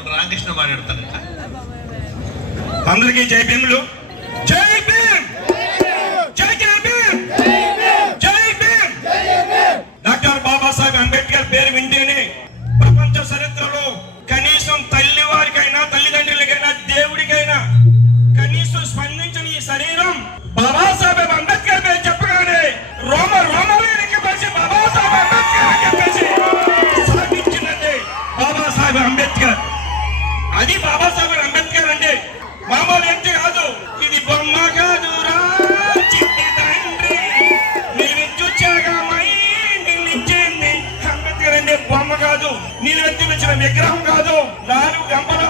మన రామకృష్ణ మాట్లాడతారు అందరికీ జై భీములు జై భీమ్! జై జై భీమ్! జై భీమ్! డాక్టర్ బాబాసాహెబ్ అంబేద్కర్ పేరు వింటేనే ప్రపంచ చరిత్రలో కనీసం తల్లి వారికైనా తల్లిదండ్రులకైనా దేవుడికైనా కనీసం స్పందించిన ఈ శరీరం బాబాసాహెబ్ అంబేద్కర్ పేరు చెప్పగానే రోమ పరిచి బాబాసాహెబ్ అంబేద్కర్ బాబాసాహెబ్ అంబేద్కర్. అది బాబాసాహెబ్ అంబేద్కర్ అంటే మామూలు వ్యక్తి కాదు. ఇది బొమ్మ కాదురా చిట్టి తండ్రి. నిలుచుచ్చగమై నిలిచింది. అంబేద్కర్ అంటే బొమ్మ కాదు. నిలువెత్తి వచ్చిన విగ్రహం కాదు. నాలుగు గంపల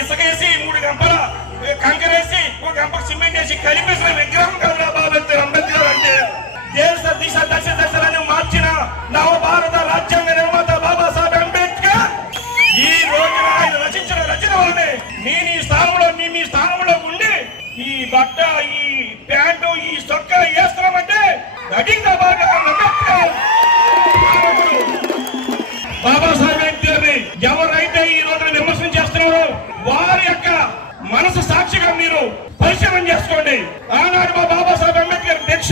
ఇసుకేసి మూడు గంపల కంకరేసి ఒక గంప సిమెంట్ వేసి కలిపేసిన విగ్రహం కాదురా బాబా. అంబేద్కర్ అంటే దేశ దిశ దశ దశలను మార్చిన నా నేను ఈ స్థానంలో మీ మీ స్థానంలో ఉండి ఈ బట్ట ఈ ప్యాంటు ఈ సొక్క వేస్తున్నామంటే కఠినంగా బాగా అంబేద్కర్ మానవుడు. బాబాసాహెబ్ అంబేద్కర్ని ఎవరైతే ఈ రోజున విమర్శనం చేస్తున్నారో వారి యొక్క మనసు సాక్షిగా మీరు పరిశీలన చేసుకోండి ఆనాడు మా బాబాసాహెబ్ అంబేద్కర్ దీక్ష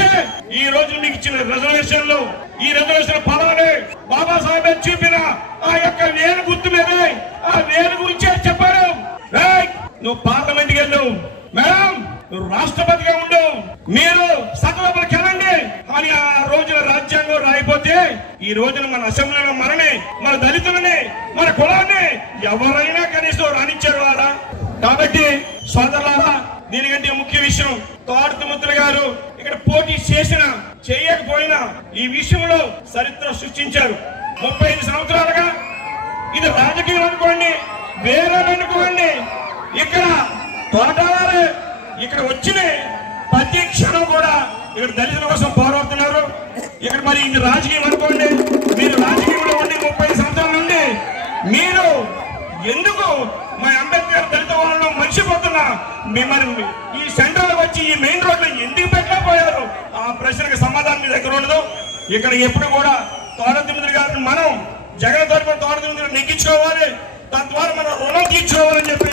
ఈ రోజు మీకు ఇచ్చిన రిజర్వేషన్లో ఈ రిజర్వేషన్ ఫలానే బాబాసాహెబ్ చూపిన ఆ యొక్క వేలు గుర్తు మీదే ఆ వేలు గురించే నువ్వు పార్లమెంట్కి వెళ్ళు. మేడం నువ్వు రాష్ట్రపతిగా ఉండు. మీరు సకలపలికి వెళ్ళండి అని ఆ రోజున రాజ్యాంగం రాయిపోతే ఈ రోజున మన అసెంబ్లీలో మననే మన దళితులనే మన కులాన్ని ఎవరైనా కనీసం రాణించారు వారా? కాబట్టి సోదరులారా దీనికంటే ముఖ్య విషయం తోడుతుముద్ర గారు ఇక్కడ పోటీ చేసిన చేయకపోయినా ఈ విషయంలో చరిత్ర సృష్టించారు. ముప్పై ఐదు సంవత్సరాలుగా ఇది రాజకీయం అనుకోండి వేరే అనుకోండి ఇక్కడ తోటవారు ఇక్కడ వచ్చిన ప్రతి క్షణం కూడా ఇక్కడ దళితుల కోసం పోరాడుతున్నారు. ఇక్కడ మరి ఇంక రాజకీయం అనుకోండి మీరు రాజకీయంలో ఉండి ముప్పై సంవత్సరాల నుండి మీరు ఎందుకు మా అంబేద్కర్ దళిత వాళ్ళు మర్చిపోతున్నా? మిమ్మల్ని ఈ సెంట్రల్ వచ్చి ఈ మెయిన్ రోడ్లో ఎందుకు పెట్టలేకపోయారు ఆ ప్రశ్నకు సమాధానం మీ దగ్గర ఉండదు. ఇక్కడ ఎప్పుడు కూడా తోడతిమిద్రి గారిని మనం జగన్ తరపున తోడతిమిద్రి నెగ్గించుకోవాలి. తద్వారా మన రుణం తీర్చుకోవాలని చెప్పి